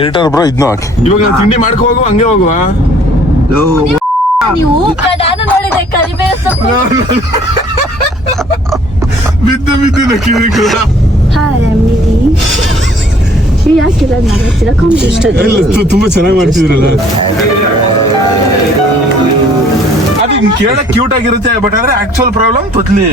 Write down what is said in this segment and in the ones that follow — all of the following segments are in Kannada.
ಎರಡರ್ ಬ್ರೋ ಇದನ್ನು ಹಾಕಿ. ಇವಾಗ ನಾನು ತಿಂಡಿ ಮಾಡ್ಕೊ ಹೋಗುವ, ಹಂಗೆ ಹೋಗುವ. ನೀವು ನಾನು ನೋಡಿದೆ ಕರಿಬೇವು ಸೊಪ್ಪು. ಬಿದ್ದು ನಕ್ಕಿದೆ. ಹಾಯ್ ಅಮ್ಮಿದಿ. ಯಾಕಿಲ್ಲ ನಗತ್ತಿರ ಕಾಂಪಿಟೇಷನ್ ತುಂಬಾ ಚೆನ್ನಾಗಿ ಮಾಡ್ತಿದ್ರಲ್ಲ. ಅದು ಕೇಳಕ್ ಕ್ಯೂಟ್ ಆಗಿರುತ್ತೆ, ಬಟ್ ಆದ್ರೆ ಆಕ್ಚುಯಲ್ ಪ್ರಾಬ್ಲಮ್ ತೊತ್ಲಿ.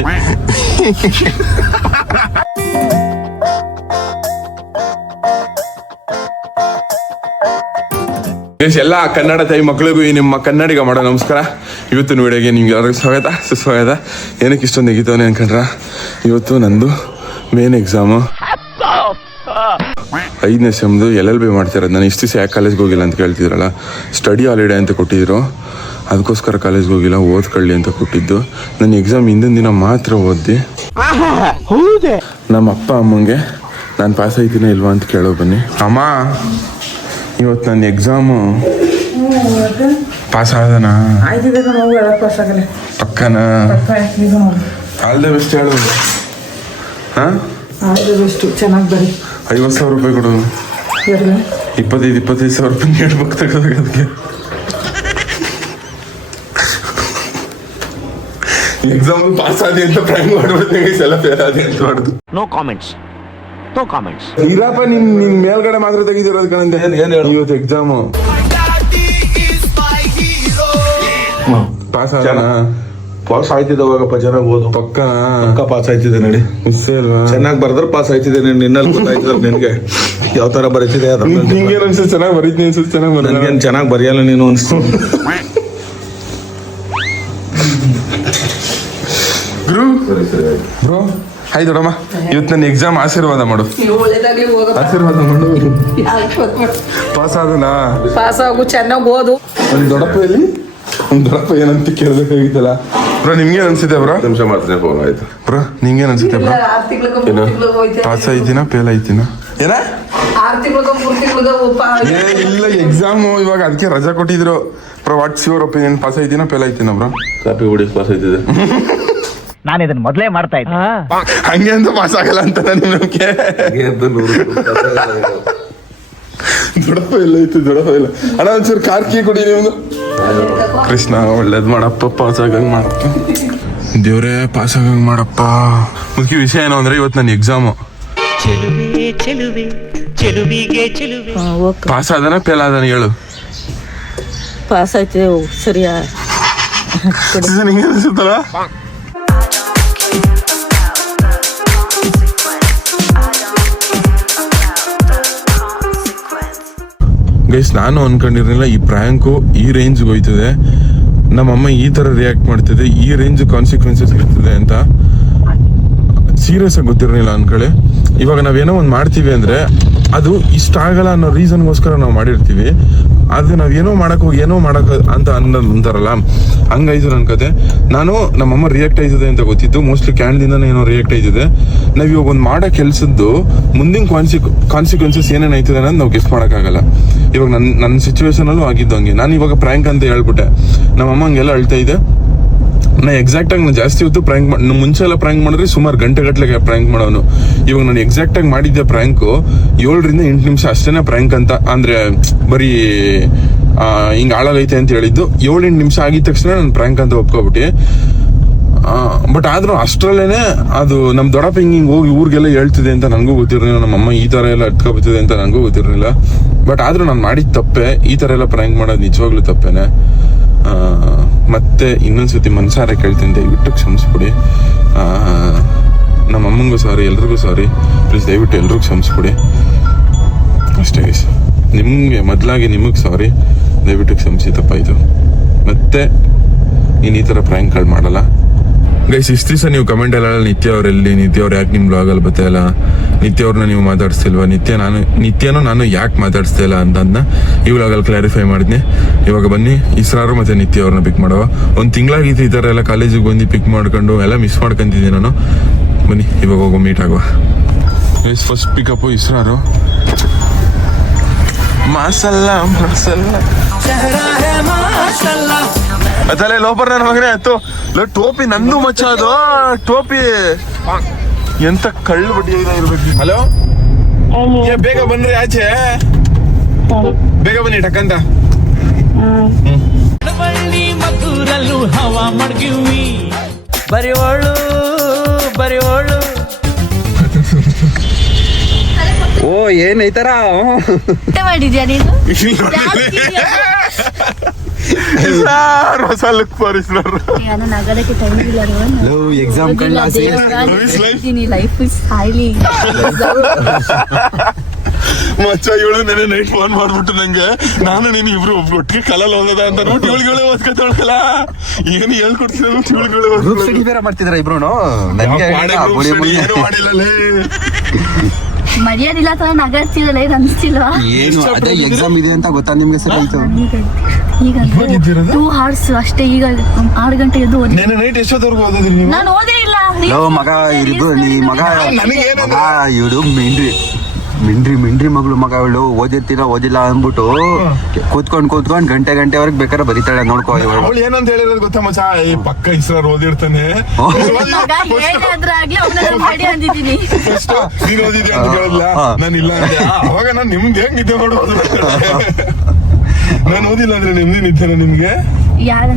ಎಲ್ಲ ಕನ್ನಡ ತಾಯಿ ಮಕ್ಕಳಿಗೂ ನಿಮ್ಮ ಕನ್ನಡಿಗ ಮಾಡೋ ನಮಸ್ಕಾರ. ಇವತ್ತಿನ ವಿಡಿಯೋಗೆ ನಿಮ್ಗೆ ಎಲ್ಲರಿಗೂ ಸ್ವಾಗತ ಸುಸ್ವಾಗತ. ಏನಕ್ಕೆ ಇಷ್ಟೊಂದು ನೆಗಿತವನೆ ಅನ್ಕೊಂಡ್ರ, ಇವತ್ತು ನಂದು ಮೇನ್ ಎಕ್ಸಾಮು 5ನೇ ಸೆಮ್ದು LLB ಮಾಡ್ತಿರೋದು. ನಾನು ಇಷ್ಟು ದಿವಸ ಯಾಕೆ ಕಾಲೇಜ್ಗೆ ಹೋಗಿಲ್ಲ ಅಂತ ಕೇಳ್ತಿದ್ರಲ್ಲ, ಸ್ಟಡಿ ಹಾಲಿಡೇ ಅಂತ ಕೊಟ್ಟಿದ್ರು, ಅದಕ್ಕೋಸ್ಕರ ಕಾಲೇಜ್ಗೆ ಹೋಗಿಲ್ಲ, ಓದ್ಕೊಳ್ಳಿ ಅಂತ ಕೊಟ್ಟಿದ್ದು. ನನ್ನ ಎಕ್ಸಾಮ್ ಹಿಂದಿನ ದಿನ ಮಾತ್ರ ಓದಿ ನಮ್ಮ ಅಪ್ಪ ಅಮ್ಮಂಗೆ ನಾನು ಪಾಸ್ ಆಯ್ತೀನ ಇಲ್ವಾ ಅಂತ ಕೇಳೋ ಬನ್ನಿ. ಅಮ್ಮ, ಇವತ್ತು ನನ್ನ ಎಕ್ಸಾಮು ಪಾಸ್ ಆದನ ಪಕ್ಕನ? ಆಲ್ ದ ಬೆಸ್ಟ್ ಹೇಳು. ಹಾಂ, ಚೆನ್ನಾಗಿ ಬರಿ. 50,000 ರೂಪಾಯಿ ಕೊಡು. 25,000 ರೂಪಾಯಿ ಹೇಳ್ಬೇಕು ತಗೋದಾಗ. ಅದಕ್ಕೆ ಎಕ್ಸಾಮ್ ಪಾಸ್ ಆದಿ ಅಂತ ಪ್ರ್ಯಾಂಕ್ ಮಾಡ್ಬಿಡ್ತೀನಿ, ಎಲ್ಲ ಫೇಲ್ ಆದಿ ಅಂತ ಮಾಡುದು. No comments. ಇರಪ್ಪ, ನಿನ್ ಮೇಲ್ಗಡೆ ಮಾತ್ರ ತೆಗಿದಿರೋದು ಕಣಂತೆ. ಇವತ್ತು ಎಕ್ಸಾಮು ಪಾಸ್ ಆಗೋಣ. ಪಾಸ್ ಆಯ್ತಿದ್ದವಾಗಪ್ಪ, ಚೆನ್ನಾಗಿ ಓದು. ಪಕ್ಕ ಪಾಸ್ ಆಯ್ತಿದೆ ನಡಿ. ಮಿಸ್ಸೇ ಅಲ್ವಾ? ಚೆನ್ನಾಗಿ ಬರ್ದ್ರೆ ಪಾಸ್ ಆಯ್ತಿದೆ. ನಿನ್ನಲ್ಲಿ ಗೊತ್ತಾಯ್ತದ ನಿನ್ಗೆ ಯಾವ ತರ ಬರೀತಿದೆ. ನಿಂಗೇನು ಅನ್ಸುತ್ತೆ? ಚೆನ್ನಾಗಿ ಬರೀತೀನಿ ಅನ್ಸುತ್ತೆ. ನನಗೇನು ಚೆನ್ನಾಗಿ ಬರೆಯಲ್ಲ ನೀನು ಅನ್ಸ್ತು. ಬ್ರೋ ಹಾಯ್ ದೊಡ್ಡಮ್ಮ, ಇವತ್ತು ನನ್ನ ಎಕ್ಸಾಮ್ ಆಶೀರ್ವಾದ ಮಾಡು. ಆಶೀರ್ವಾದ ಮಾಡು. ಪಾಸ್ ಆದನಾ? ಪಾಸ್ ಆಗು, ಚೆನ್ನಾಗಿ ಓದು. ಒಂದು ದೊಡ್ಡಪ್ಪ ಎಲ್ಲಿ? ಒಂದು ದೊಡ್ಡಪ್ಪ ಏನಂತ ಕೇಳಬೇಕಾಗಿತ್ತಲ್ಲ. ಬ್ರೋ ನಿಮ್ಗೇನು ಅನ್ಸುತ್ತೆ ಬ್ರೋ? ನಿಮಿಷ ಮಾಡ್ತೀನಿ, ಫೋನ್ ಆಯ್ತು. ಬ್ರೋ ನಿಮ್ಗೇನು ಅನ್ಸುತ್ತೆ ಬ್ರೋ? ಏನು ಪಾಸ್ ಆಯ್ತಿನ ಫೇಲ್ ಆಯ್ತಿನ? ಏನ ಇಲ್ಲ ಎಕ್ಸಾಮು ಇವಾಗ, ಅದಕ್ಕೆ ರಜಾ ಕೊಟ್ಟಿದ್ರು. Bro what's your opinion? Pass ಆಯ್ತಿನ ಫೇಲ್ ಆಯ್ತಿನ ಬ್ರೋ? ಕಾಪಿ ಹೊಡಿ ಪಾಸ್ ಆಯ್ತಿದೆ. ನಾನು ಇದನ್ನ ಮೊದಲೇ ಮಾಡ್ತಾ ಇದ್ದೆ. ಹಂಗೆ ಅಂತ ಪಾಸ್ ಆಗಲ್ಲ ಅಂತ ನಿಮ್ಗೆ? ದೊಡ್ಡಪ್ಪ ಎಲ್ಲ ಇತ್ತು, ದೊಡ್ಡಪ್ಪ ಇಲ್ಲ. ಅಣ್ಣ ಒಂಚೂರು ಕಾರ್ಕಿ ಕೊಡಿ ನೀವು. ಕೃಷ್ಣ ಒಳ್ಳೇದ್ ಮಾಡಪ್ಪ, ಪಾಸ್ ಆಗಂಗ್ ಮಾಡಪ್ಪ. ದೇವ್ರೇ ಪಾಸ್ ಆಗಂಗ್ ಮಾಡಪ್ಪ. ಮುಖ್ಯ ವಿಷಯ ಏನು ಅಂದ್ರೆ, ಇವತ್ತು ನನ್ನ ಎಕ್ಸಾಮು. ಪಾಸ್ ಆದನ ಫೇಲ್ ಆದನ ಹೇಳು? ಪಾಸ್ ಆಯ್ತು. ಸರಿಯಾ? ಹಿಂಗೆ ಅನ್ಸುತ್ತಲ್ಲ. ಗೈಸ್, ನಾನು ಅನ್ಕೊಂಡಿರ್ಲಿಲ್ಲ ಈ ಪ್ರ್ಯಾಂಕು ಈ ರೇಂಜ್ಗೆ ಹೋಯ್ತದೆ, ನಮ್ಮಮ್ಮ ಈ ಥರ ರಿಯಾಕ್ಟ್ ಮಾಡ್ತಿದೆ, ಈ ರೇಂಜ್ ಕಾನ್ಸಿಕ್ವೆನ್ಸಸ್ ಇರ್ತದೆ ಅಂತ ಸೀರಿಯಸ್ ಆಗಿ ಗೊತ್ತಿರಲಿಲ್ಲ ಅನ್ಕೊಳ್ಳಿ. ಇವಾಗ ನಾವೇನೋ ಒಂದು ಮಾಡ್ತೀವಿ ಅಂದರೆ ಅದು ಇಷ್ಟ ಆಗಲ್ಲ ಅನ್ನೋ ರೀಸನ್ಗೋಸ್ಕರ ನಾವು ಮಾಡಿರ್ತೀವಿ. ಅದು ನಾವೇನೋ ಮಾಡಕ್ಕೆ ಹೋಗಿ ಏನೋ ಮಾಡಕ್ಕೆ ಅಂತ ಅಂತಾರಲ್ಲ, ಹಂಗಾಯ್ತು ನನ್ನ ಕತೆ. ನಾನು ನಮ್ಮಮ್ಮ ರಿಯಾಕ್ಟ್ ಆಯ್ತದೆ ಅಂತ ಗೊತ್ತಿದ್ದು, ಮೋಸ್ಟ್ಲಿ ಕ್ಯಾನ್ದಿಂದನೇ ಏನೋ ರಿಯಾಕ್ಟ್ ಆಯ್ತದೆ. ನಾವು ಇವಾಗ ಒಂದು ಮಾಡೋ ಕೆಲಸದ್ದು ಮುಂದಿನ ಕಾನ್ಸಿಕ್ವೆನ್ಸಸ್ ಏನೇನು ಆಯ್ತದೆ ಅನ್ನೋದು ನಾವು ಗೆಸ್ ಮಾಡೋಕ್ಕಾಗಲ್ಲ. ಇವಾಗ ನನ್ನ ಸಿಚುವೇಶನಲ್ಲೂ ಆಗಿದ್ದು ಹಂಗೆ. ನಾನು ಇವಾಗ ಪ್ರ್ಯಾಂಕ್ ಅಂತ ಹೇಳ್ಬಿಟ್ಟೆ, ನಮ್ಮಮ್ಮ ಹಂಗೆಲ್ಲ ಅಳ್ತಾ ಇದೆ. ನಾನು ಎಕ್ಸಾಕ್ಟಾಗಿ ನಾನು ಜಾಸ್ತಿ ಹೊತ್ತು ಪ್ರ್ಯಾಂಕ್ ಮುಂಚೆ ಎಲ್ಲ ಪ್ರ್ಯಾಂಕ್ ಮಾಡಿದ್ರೆ ಸುಮಾರು ಗಂಟೆಗಟ್ಟಲೆ ಪ್ರ್ಯಾಂಕ್ ಮಾಡೋನು. ಇವಾಗ ನಾನು ಎಕ್ಸಾಕ್ಟಾಗಿ ಮಾಡಿದ್ದೆ ಪ್ರ್ಯಾಂಕು 7 ರಿಂದ 8 ನಿಮಿಷ ಅಷ್ಟೇ ಪ್ರ್ಯಾಂಕ್ ಅಂತ. ಅಂದರೆ ಬರೀ ಹಿಂಗೆ ಆಳಾಗೈತೆ ಅಂತ ಹೇಳಿದ್ದು 7-8 ನಿಮಿಷ ಆಗಿದ ತಕ್ಷಣ ನಾನು ಪ್ರ್ಯಾಂಕ್ ಅಂತ ಒಪ್ಕೊಬಿಟ್ಟು. ಬಟ್ ಆದ್ರೂ ಅಷ್ಟರಲ್ಲೇನೆ ಅದು ನಮ್ಮ ದೊಡ್ಡಪ್ಪ ಹಿಂಗೆ ಹೋಗಿ ಊರಿಗೆಲ್ಲ ಹೇಳ್ತಿದೆ ಅಂತ ನನಗೂ ಗೊತ್ತಿರಲಿಲ್ಲ. ನಮ್ಮಮ್ಮ ಈ ಥರ ಎಲ್ಲ ಅಟ್ಕೊಬತ್ತಿದೆ ಅಂತ ನನಗೂ ಗೊತ್ತಿರಲಿಲ್ಲ. ಬಟ್ ಆದ್ರೂ ನಾನು ಮಾಡಿದ ತಪ್ಪೆ. ಈ ಥರ ಎಲ್ಲ ಪ್ರ್ಯಾಂಕ್ ಮಾಡೋದು ನಿಜವಾಗ್ಲೂ ತಪ್ಪೇನೆ. ಮತ್ತೆ ಇನ್ನೊಂದ್ಸತಿ ಮನ್ಸಾರೆ ಕೇಳ್ತೀನಿ, ದಯವಿಟ್ಟು ಕ್ಷಮಿಸ್ಬಿಡಿ. ನಮ್ಮ ಅಮ್ಮಂಗೂ ಸಾರಿ, ಎಲ್ರಿಗೂ ಸಾರಿ. ಪ್ಲೀಸ್ ದಯವಿಟ್ಟು ಎಲ್ರಿಗೂ ಕ್ಷಮಿಸ್ಬಿಡಿ ಅಷ್ಟೇ ಗೈಸ್. ನಿಮಗೆ ಮೊದಲಾಗಿ ನಿಮಗೆ ಸಾರಿ, ದಯವಿಟ್ಟು ಕ್ಷಮಿಸಿ, ತಪ್ಪಾಯಿತು. ಮತ್ತೆ ಇನ್ನು ಈ ಥರ ಪ್ರ್ಯಾಂಕ್ಗಳು ಮಾಡಲ್ಲ ಗೈಸ್. ಇಷ್ಟು ದಿವಸ ನೀವು ಕಮೆಂಟ್ ಎಲ್ಲ ನಿತ್ಯ ಅವರೆಲ್ಲಿ, ನಿತ್ಯ ಅವ್ರು ಯಾಕೆ ನಿಮ್ಮ ಬ್ಲಾಗಲ್ಲಿ ಬರ್ತಾಯಿಲ್ಲ, ನಿತ್ಯ ಅವ್ರನ್ನ ನೀವು ಮಾತಾಡಿಸ್ತಿಲ್ವಾ, ನಿತ್ಯನೂ ನಾನು ಯಾಕೆ ಮಾತಾಡಿಸ್ತಾ ಇಲ್ಲ ಅಂತಂದನ್ನ ಈ ಬ್ಲಾಗಲ್ಲಿ ಕ್ಲಾರಿಫೈ ಮಾಡಿದ್ನಿ. ಇವಾಗ ಬನ್ನಿ ಇಸ್ರಾರು ಮತ್ತು ನಿತ್ಯ ಅವ್ರನ್ನ ಪಿಕ್ ಮಾಡುವ. ಒಂದು ತಿಂಗಳಾಗಿತ್ತು ಈ ಥರ ಎಲ್ಲ ಕಾಲೇಜಿಗೆ ಬಂದು ಪಿಕ್ ಮಾಡ್ಕೊಂಡು ಎಲ್ಲ ಮಿಸ್ ಮಾಡ್ಕೊಂತಿದ್ದೀನಿ ನಾನು. ಬನ್ನಿ ಇವಾಗ ಹೋಗೋ ಮೀಟ್ ಆಗುವ. ಗೈಸ್ ಫಸ್ಟ್ ಪಿಕಪ್ಪು ಇಸ್ರಾರು. ಮಾಸಲ್ಲ ಅದಲ್ಲೇ ಲೋಪರ್ ನನ್ನ ಮಗನೇ ಆಯ್ತು ಟೋಪಿ ನಂದು ಮಚ್ಚ ಅದು ಟೋಪಿ ಎಂತ ಕಳ್ಳು ಬಡ್ಡಿ ಇರ್ಬೇಕು. ಹಲೋ ಬೇಗ ಬನ್ರಿ ಆಚೆ, ಬೇಗ ಬನ್ನಿ ಟಕ್ಕಂತ. ಓ ಏನ್ ಐತಾರ ಮಾಡಿದ್ಯಾ ನೀನು? ಹೊಸ ಲುಕ್ ಪರಿಸ್ನವ್ರು ನಾನು ನಗರಕ್ಕೆ ಟೈಮ್ ಇಲ್ಲ ಎಕ್ಸಾಮ್ ಲೈಫ್ ಇಸ್ ಹೈಲಿ ಮಚ್ಚ ಇವಳು ನೆನೆ ನೈಟ್ ಫೋನ್ ಮಾಡ್ಬಿಟ್ಟು ನಂಗೆ ನಾನು ನೀನು ಇಬ್ರು ಒಟ್ಟಿಗೆ ಕಲಲ್ ಹೋಗದ ಅಂತ ನೋಟ್ ಇವಳಿಗೆ ಓದ್ಕೊತಾಳಲ್ಲ ಏನು ಹೇಳ್ಕೊಡ್ತೀನಿ ಇವಳಿಗೆ ಬೇರೆ ಮಾಡ್ತಿದ್ರ ಇಬ್ರು ಏನು ಮಾಡಿಲ್ಲಲೇ ಮರ್ಯಾದಿಲ್ಲ ತರ ನಗರ್ತಿರಲ್ಲ ಇದು ಅನ್ಸ್ತಿಲ್ವಾ? ಏನು ಅದೇ ಎಕ್ಸಾಮ್ ಇದೆ ಅಂತ ಗೊತ್ತಾ ನಿಮ್ಗೆ ಸರ್ ಆಯ್ತು ಈಗ 2 hours ಅಷ್ಟೇ. ಈಗ 6 ಗಂಟೆ ಎದ್ದು ಓದಿ. ನೆನೆ ನೈಟ್ ಎಷ್ಟೊತ್ತವರೆಗೂ ಓದಿದ್ರಿ ನೀವು? ನಾನು ಓದೇ ಇಲ್ಲ. ಮಗ ಇದು ನೀ ಮಗ ಇವಳು ಮಿಂಡ್ರಿ ಮಗಳು ಮಗ ಅವಳು ಓದಿಲ್ಲ ಅಂದ್ಬಿಟ್ಟು ಕೂತ್ಕೊಂಡ್ ಗಂಟೆವರೆಗೆ ಬೇಕಾದ್ರೆ ಬರೀತಾಳೆ ನೋಡ್ಕೋ. ಅವಳು ಏನಂತ ಹೇಳಿರೋದು ಗೊತ್ತಾ ಮಚ್ಚ, ಈ ಪಕ್ಕ ಇಸ್ರಾರ್ ಓದಿರ್ತಾನೆ ಮಗ ಹೇಗಾದ್ರಾಗ್ಲಿ ಅವನ ಮಾಡಿ ಅಂದಿದ್ದೀನಿ. ನೀನ್ ಓದಿದ್ಯಾ ಅಂತ ಕೇಳಿದ್ಲ, ನಾನು ಇಲ್ಲ ಅಂದೆ. ಅವಾಗ ನಾನು ನಿಮ್ಗೆ ಹೆಂಗ್ ನಿದ್ದೆ ಮಾಡೋದು? ನಾನು ಓದಿಲ್ಲ ಅಂದ್ರೆ ನಿಮ್ದೇ ನಿದ್ದೆನ ನಿಮ್ಗೆ?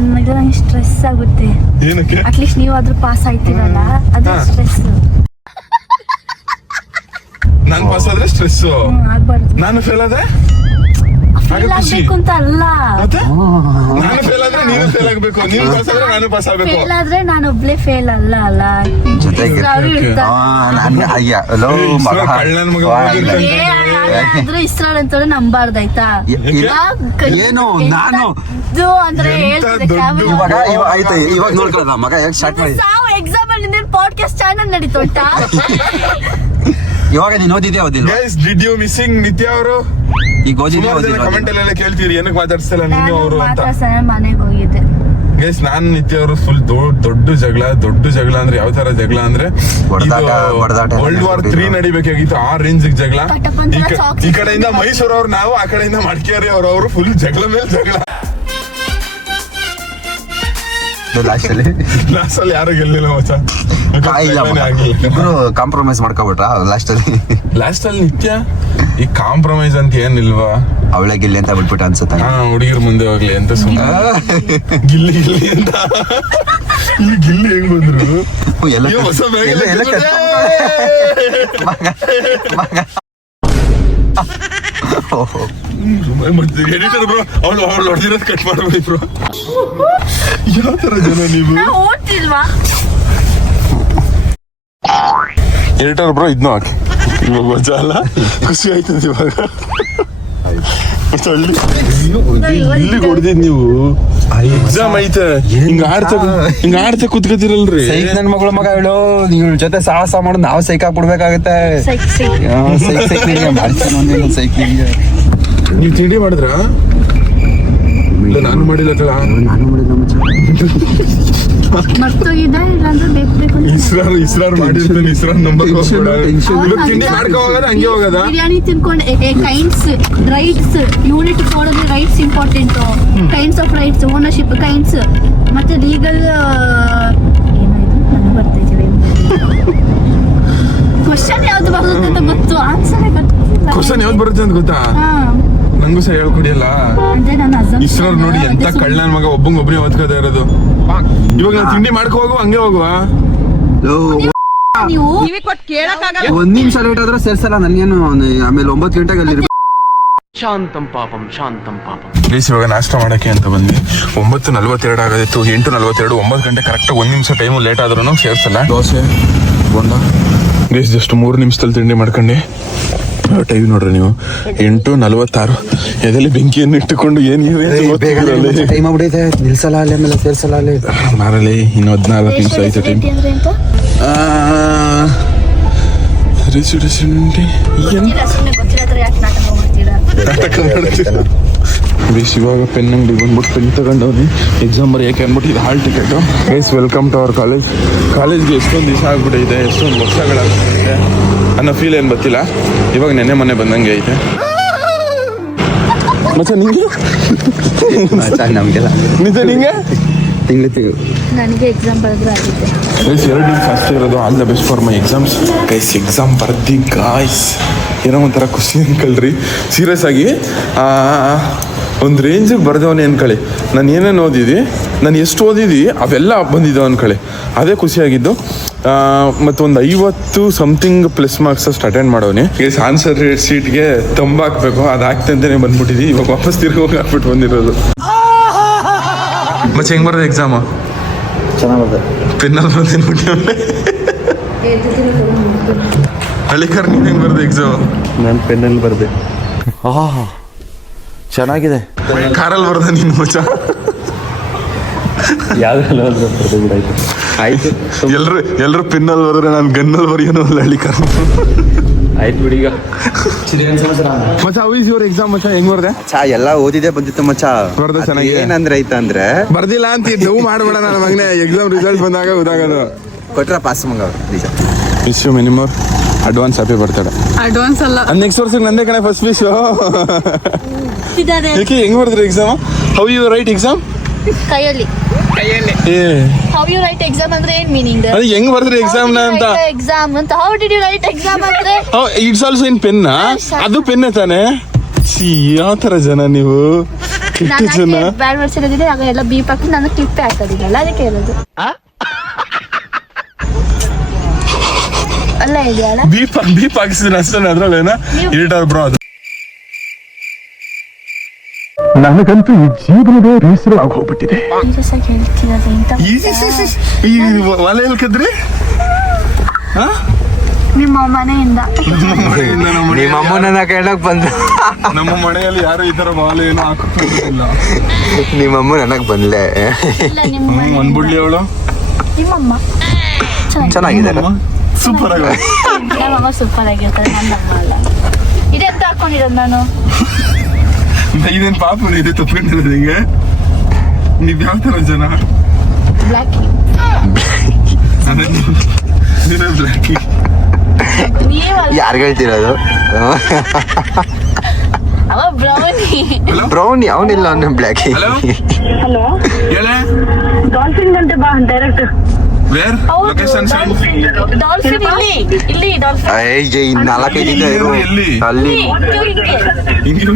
ನನಗೆ ಸ್ಟ್ರೆಸ್ ಆಗುತ್ತೆ. ಏನಕ್ಕೆ? ಅಟ್ಲೀಸ್ಟ್ ನೀವಾದ್ರೂ ಪಾಸ್ ಆಯ್ತಿರಲ್ಲ, ಅದು ಸ್ಟ್ರೆಸ್. ನಾನು ಪಾಸ್ ಆದ್ರೆ ಸ್ಟ್ರೆಸ್, ಆಗ್ಬಾರ್ದು. ನಾನು ಫೇಲ್ ಆದ್ರೆ ಫೇಲ್ ಆಗ್ಬೇಕು ಅಂತ ಅಲ್ಲ, ನಾನು ಫೇಲ್ ಆದ್ರೆ ನೀನು ಫೇಲ್ ಆಗ್ಬೇಕು, ನೀನು ಪಾಸ್ ಆದ್ರೆ ನಾನು ಪಾಸ್ ಆಗ್ಬೇಕು. ಫೇಲ್ ಆದ್ರೆ ನಾನು ಒಬ್ಳೆ ಫೇಲ್ ಅಲ್ಲ ಜೊತೆಗೆ ಆದ್ರೂ ಇಸ್ರಾಲ್ ಅಂತ ನಂಬಾರ್ದಾಯ್ತಾ? ಏನು ನಾನು ಅಂದ್ರೆ ಆಯ್ತು ಇವಾಗ ನೋಡ್ಕೊಳ್ಳೋಣ ಮಗ ಹೇಗೆ ಸ್ಟಾರ್ಟ್ ಮಾಡಿ. ಎಕ್ಸಾಮ್ ಅಲ್ಲಿ ಪಾಡ್ಕಾಸ್ಟ್ ಚಾನಲ್ ನಡೀತೋಟ. ಇವಾಗ ನೀನು ಓದಿದ್ಯಾ ಓದಿಲ್ಲ? ಡಿಡ್ ಯು ಮಿಸ್ಸಿಂಗ್ ನಿತ್ಯ ಅವರು? ಈಗ ಓದಿದ್ಯಾ ಕಮೆಂಟ್ ಅಲ್ಲೆಲ್ಲ ಕೇಳ್ತೀರಿ ಏನಕ್ಕೆ ಮಾತಾಡ್ಸಲ್ಲ ನೀನು ಅವರು ಅಂತ. ಮನೆಗೆ ಹೋಗಿದ್ದೆ ಗೈಸ್, ನಾನು ನಿತ್ಯ ಅವರು ಫುಲ್ ದೊಡ್ಡ ಜಗಳ ಅಂದ್ರೆ ಯಾವ ತರ ಜಗಳ ಅಂದ್ರೆ World War III ನಡಿಬೇಕಾಗಿತ್ತು ಆ ರೇಂಜ್ ಜಗಳ. ಈ ಕಡೆಯಿಂದ ಮೈಸೂರು ಅವ್ರು ನಾವು, ಆ ಕಡೆಯಿಂದ ಮಡಿಕೇರಿ ಅವರು ಫುಲ್ ಜಗಳ ಮೇಲೆ ಜಗಳ. ಲಾಸ್ಟ್ ಅಲ್ಲಿ ಯಾರು ಗೆಲ್ಲಿಲ್ಲ ಮಚ್ಚ, ಇಬ್ರು ಕಾಂಪ್ರಮೈಸ್ ಮಾಡ್ಕೊಬಿಟ್ರ ಲಾಸ್ಟ್ ಅಲ್ಲಿ ನಿತ್ಯ ಈ ಕಾಂಪ್ರಮೈಸ್ ಅಂತ ಏನಿಲ್ವಾ, ಅವಳೆ ಗಿಲ್ಲಿ ಅಂತ ಬಿಟ್ಬಿಟ್ಟು ಅನ್ಸುತ್ತೆ. ಹುಡುಗಿರ್ ಮುಂದೆ ಹೋಗ್ಲಿ ಅಂತ ಸುಮ್ಮನೆ ಗಿಲ್ಲಿ ಅಂತ. ಗಿಲ್ಲಿ ಹೆಂಗ್ ಬಂದ್ರು ಹೊಸ ಎಡಿಟರ್ ಬ್ರೋ, ಅವಳು ಹೊಡೆದಿರೋದು ಕಟ್ ಮಾಡ್ಬಿಡಿ ಬ್ರೋ. ಯಾವ ತರ ಜನ ನೀವು? ಓದ್ತಿಲ್ವಾ ಎಡಿಟರ್ ಬ್ರೋ, ಇದ್ನು ಹಾಕಿ. ಇವಾಗ ಮಜಾ ಅಲ್ಲ, ಖುಷಿ ಆಯ್ತದ ಇವಾಗ. ಇಲ್ಲಿ ಹೊಡೆದಿದ್ ನೀವು, ಎಕ್ಸಾಮ್ ಐತೆ ಹಿಂಗ ಆಡ್ತಾ ಕುತ್ಕೋತಿರಲ್ರಿ. ನನ್ ಮಗಳ ಮಗ ಹೇಳು, ಇವ್ಳ ಜೊತೆ ಸಾಹಸ ಮಾಡೋದು ನಾವು ಸೈಕ್ ಹಾಕ್ಬಿಡ್ಬೇಕಾಗತ್ತೆ. ನೀವು ತಿಂಡಿ ಮಾಡಿದ್ರ? ಇಲ್ಲ ನಾನು ಮಾಡಿಲ್ಲ. ನಾನು ಮಾಡಿಲ್ಲ ಮರ್ತೋಗಿದ್ದ ಇಲ್ಲಾಂದ್ರೆ ಬೇಕು ಇಸ್ರಾರ್ ಮಾಡಿರ್ತಾನೆ. ಇಸ್ರಾರ್ ನಂಬರ್ ತಿಂಡಿ ಮಾಡ್ಕೊ ಹೋಗೋದ ಹಂಗೆ ಹೋಗೋದ. ಬಿರಿಯಾನಿ ತಿನ್ಕೊಂಡು ಕೈಂಡ್ಸ್ ರೈಟ್ಸ್ ಯೂನಿಟ್ ಕೊಡೋದು rights important. Kinds of rights, ownership, kinds ಮತ್ತೆ ಲೀಗಲ್ ಏನಾಯ್ತು ನನಗೆ ಬರ್ತಿದ್ದೀವಿ. ಕ್ವಶನ್ ಯಾವ್ದು ಬರುತ್ತೆ ಅಂತ ಗೊತ್ತು, ಆನ್ಸರ್ ಗೊತ್ತಿಲ್ಲ. ಕ್ವಶನ್ ಯಾವ್ದು ಬರುತ್ತೆ ಅಂತ ಗೊತ್ತಾ? ನಂಗೂ ಸಹ ಹೇಳ್ಕೊಡಿಯಲ್ಲ. ಇಸ್ರಾರ್ ನೋಡಿ ಎಂತ ಕಳ್ಳನ ಮಗ, ಒಬ್ಬೊಬ್ಬನೇ ಓದ್ಕೋತಾ ಇರೋದು. ಇವಾಗ ನಾವು ತಿಂಡಿ ಮಾಡ್ಕೊ ಹೋಗುವ, ಹಂಗೆ ಹೋಗುವ. ಒಂದ್ ನಿಮಿಷ ಲೇಟ್ ಆದ್ರೆ ಸೇರ್ಸಲ್ಲ ನನ್ಗೇನು. ಆಮೇಲೆ 9 ಗಂಟೆಗೆ ಅಲ್ಲಿ ಶಾಂತಂ ಪಾಪಂ ಪ್ಲೀಸ್. ಇವಾಗ ನಾಷ್ಟ ಮಾಡಕ್ಕೆ ಅಂತ ಬಂದ್ವಿ. 9:42 ಆಗೋದಿತ್ತು. 8:42, 9 ಗಂಟೆ ಕರೆಕ್ಟಾಗಿ 1 ನಿಮಿಷ ಟೈಮು ಲೇಟ್ ಆದ್ರೂ ಸೇರ್ಸಲ್ಲ. ದೋಸೆ ಬೋಂಡ ಗೈಸ್, ಜಸ್ಟ್ 3 ನಿಮಿಷದಲ್ಲಿ ತಿಂಡಿ ಮಾಡ್ಕೊಂಡೆ. ಟೈಮ್ ನೋಡ್ರಿ ನೀವು, 8:46. ಎದೆಲ್ಲಿ ಬೆಂಕಿಯನ್ನು ಇಟ್ಟುಕೊಂಡು ಟೈಮ್ ಆಗ್ಬಿಡೈತೆ. ನಿಲ್ಸಲ್ಲ ಅಲ್ಲಿ, ಆಮೇಲೆ ಸೇರ್ಸಲ್ಲ ಅಲ್ಲಿ ಮಾರಲ್ಲಿ. ಇನ್ನು 14 ನಿಮಿಷ ಆಯ್ತು ಟೈಮ್. ಬೇಸ್ ಇವಾಗ ಪೆನ್ ಅಂಗಡಿ ಬಂದ್ಬಿಟ್ಟು ಪೆನ್ ತಗೊಂಡವ್ನಿ. ಎಕ್ಸಾಮ್ ಬರೆಯಕ್ಕೆ ಅಂದ್ಬಿಟ್ಟು ಇದು hall ticket. Guys, welcome to our ಕಾಲೇಜ್ಗೆ ಎಷ್ಟೊಂದು ದಿವಸ ಆಗ್ಬಿಟ್ಟೈತೆ, ಎಷ್ಟೊಂದು ವರ್ಷಗಳಾಗ್ಬಿಟ್ಟಿದೆ ಅನ್ನೋ ಫೀಲ್ ಏನು ಗೊತ್ತಿಲ್ಲ. ಇವಾಗ ನೆನ್ನೆ ಮೊನ್ನೆ ಬಂದಂಗೆ ಐತೆ. ಮತ್ತೆ ನಿಂಗೆ ನಮ್ಗೆಲ್ಲ ನಿಜ ನಿಂಗೆ ತಿಂಗಳು ನನಗೆ ಎಕ್ಸಾಮ್ ಬರೆದ್ರೆ ಆಗುತ್ತೆ. ಗೈಸ್ 2 ದಿನ ಫಸ್ಟ್ ಇರೋದು. All the best for my exams guys. Exam ಬರ್ದಿ ಗಾಯ್ಸ್, ಏನೋ ಒಂಥರ ಖುಷಿ ಅನ್ಕೊಳ್ರಿ. ಸೀರಿಯಸ್ ಆಗಿ ಒಂದು ರೇಂಜಿಗೆ ಬರ್ದವನೇ ಅನ್ಕೊಳ್ಳಿ. ನಾನು ಏನೇನು ಓದಿದ್ವಿ, ನಾನು ಎಷ್ಟು ಓದಿದ್ವಿ ಅವೆಲ್ಲ ಬಂದಿದ್ದಾವೆ ಅನ್ಕೊಳ್ಳಿ. ಅದೇ ಖುಷಿಯಾಗಿದ್ದು. ಮತ್ತು ಒಂದು 50 ಸಮಥಿಂಗ್ ಪ್ಲಸ್ ಮಾರ್ಕ್ಸ್ ಅಷ್ಟು ಅಟೆಂಡ್ ಮಾಡೋನಿ. ಗೈಸ್ ಆನ್ಸರ್ ಶೀಟ್ಗೆ ತಂಬಾಕಬೇಕು, ಅದು ಹಾಕ್ತಂತಾನೆ ಬಂದ್ಬಿಟ್ಟಿದ್ವಿ. ಇವಾಗ ವಾಪಸ್ ತಿರ್ಗಿ ಹೋಗಿ ಹಾಕ್ಬಿಟ್ಟು ಬಂದಿರೋದು. ಮತ್ತೆ ಹೆಂಗೆ ಬರೋದು ಎಕ್ಸಾಮು? ಚೆನ್ನಾಗಿ ಬರ್ತದೆ. ಪೆನ್ನಲ್ಲಿ ಬಂದಿನ್ಬಿಟ್ಟು ಹಳ್ಳಿಕರ್ ನೀನು ಹೆಂಗೆ ಬರೋದು ಎಕ್ಸಾಮ್? ನಾನು ಪೆನ್ನಲ್ಲಿ ಬರ್ದೆ. ಚೆನ್ನಾಗಿದೆ. ಕಾರಲ್ಲಿ ಬರ್ದ ನೀನು ಮಚ್ಚ? ಯಾವ್ದ್ರಲ್ಲಿ ಬರ್ದೆ ಬಿಡಾಯ್ತು. ಆಯ್ತು ಎಲ್ರು ಪೆನ್ನಲ್ಲಿ ಬರೆದ್ರೆ ನಾನು ಗನ್ನಲ್ಲಿ ಬರೆಯೋನು ಅಲ್ಲ ಹಳ್ಳಿಕರ್. ಆಯ್ತು ಬಿಡಿ. ಈಗ ಮಚ್ಚ ಹೌ ಇಸ್ ಯುವರ್ ಎಕ್ಸಾಮ್ ಮಚ್ಚ? ಹೆಂಗ್ ಬರ್ದೆ? ಎಲ್ಲ ಓದಿದೆ ಬಂದಿತ್ತು ಮಚ್ಚ. ಬರ್ದೆ ಚೆನ್ನಾಗಿ. ಏನಂದ್ರೆ ಐತಂದ್ರೆ ಬರ್ದಿಲ್ಲ ಅಂತ ಡೌ ಮಾಡ್ಬೇಡ ನನ್ನ ಮಗನೇ. ಎಕ್ಸಾಮ್ ರಿಸಲ್ಟ್ ಬಂದಾಗ ಗೊತ್ತಾಗೋದು. ಕೊಟ್ರ ಪಾಸ್ ಮಗ ನಿಜ. Wish you many more advance happy birthday. Advance ಅಲ್ಲ, ನೆಕ್ಸ್ಟ್ ವರ್ಷಕ್ಕೆ ನಂದೇ ಕಣೆ ಫಸ್ಟ್ ವಿಶ್. ಇದ್ದಾರೆ ಯಾಕೆ ಹೆಂಗ್ ಬರ್ದ್ರಿ exam? How you write exam? ಕೈಯಲ್ಲಿ. ಏ ಹೌ ಯು ರೈಟ್ ಎಕ್ಸಾಮ್ ಅಂದ್ರೆ ಏನ್ ಮೀನಿಂಗ್? ಅದು ಹೆಂಗ್ ಬರ್ದ್ರಿ ಎಕ್ಸಾಮ್ ಅಂತ? ಎಕ್ಸಾಮ್ ಅಂತ how did you write exam ಅಂದ್ರೆ ಇಟ್ಸ್ ಆಲ್ಸೋ ಇನ್ ಪೆನ್ನ. ಅದು ಪೆನ್ನೆ ತಾನೆ. ಯಾವ ತರ ಜನ ನೀವು, ಕೆಟ್ಟ ಜನ. ಬ್ಯಾಡ್ ವರ್ಡ್ಸ್ ಇರೋದಿದೆ, ಆಗ ಎಲ್ಲ ಬೀಪ್ ಹಾಕಿ ನಾನು ಕ್ಲಿಪ್ಪೇ ಹಾಕೋದಿಲ್ಲ, ಅದಕ್ಕೆ ಇರೋದು. ಅಲ್ಲ ಇದೆಯಲ್ಲ ಬೀಪ್ ಹಾಕಿಸಿದ್ರೆ ಅಷ್ಟೇ. ಅದ್ರಲ್ಲೇನ ಇರಿಟರ್ ಬ್ರೋ ಅದು. ನನಗಂತೂ ಈ ಜೀವನವೇ ಬೇಸರ ಆಗೋಗ್ಬಿಟ್ಟಿದೆ. ಹೇಳ್ತಿರೋದು ಇಂತ ಈ ಒಲೆ ಎಲ್ಲಿ ಕದ್ರಿ? ನಿಮ್ಮ ಮನೆಯಿಂದ. ನಿಮ್ಮ ಅಮ್ಮ ನನ್ನ ಕೇಳಕ್ ಬಂದ. ನಮ್ಮ ಮನೆಯಲ್ಲಿ ಯಾರು ಈ ತರ ಮಾಲೆ ಏನೋ ಹಾಕೋದಿಲ್ಲ. ನಿಮ್ಮ ಅಮ್ಮ ನನಗ್ ಬಂದ್ಲೆ. ಇಲ್ಲ ನಿಮ್ಮ ಒಂದ್ಬಿಡ್ಲಿ ಅವಳು. ನಿಮ್ಮಮ್ಮ ಚೆನ್ನಾಗಿದೆ. ಸೂಪರ್ ಆಗ. ನಮ್ಮಮ್ಮ ಸೂಪರ್ ಆಗಿರ್ತಾರೆ, ನನ್ನಮ್ಮ ಅಲ್ಲ. ಇದೆಂತ ಹಾಕೊಂಡಿರೋದು ನಾನು? ಇದೇನ್ ಪಾಪ ಇದೆ ತಪ್ಪಿಕೊಂಡಿರೋದು ಹಿಂಗೆ. ನೀವ್ ಯಾವ ತರ ಜನ? ಬ್ಲ್ಯಾಕ್. ಬ್ಲ್ಯಾಕಿ. ಯಾರು ಹೇಳ್ತಿರೋದು? ಅವ ಬ್ರೌನಿ. ಬ್ರೌನಿ ಅವನಿಲ್ಲ, ಅವನು ಬ್ಲ್ಯಾಕ್. ಹಲೋ ಹಲೋ, ಹೇಳೆ. ಡಾಲ್ಫಿನ್ ಗಂಟೆ ಬಾ ಡೈರೆಕ್ಟ್. ವೇರ್ ಲೊಕೇಶನ್ ಡಾಲ್ಫಿನ್ ಇಲ್ಲಿ ಡಾಲ್ಫಿನ್ 4-5 ಇರು ಎಲ್ಲಿ? ಅಲ್ಲಿ.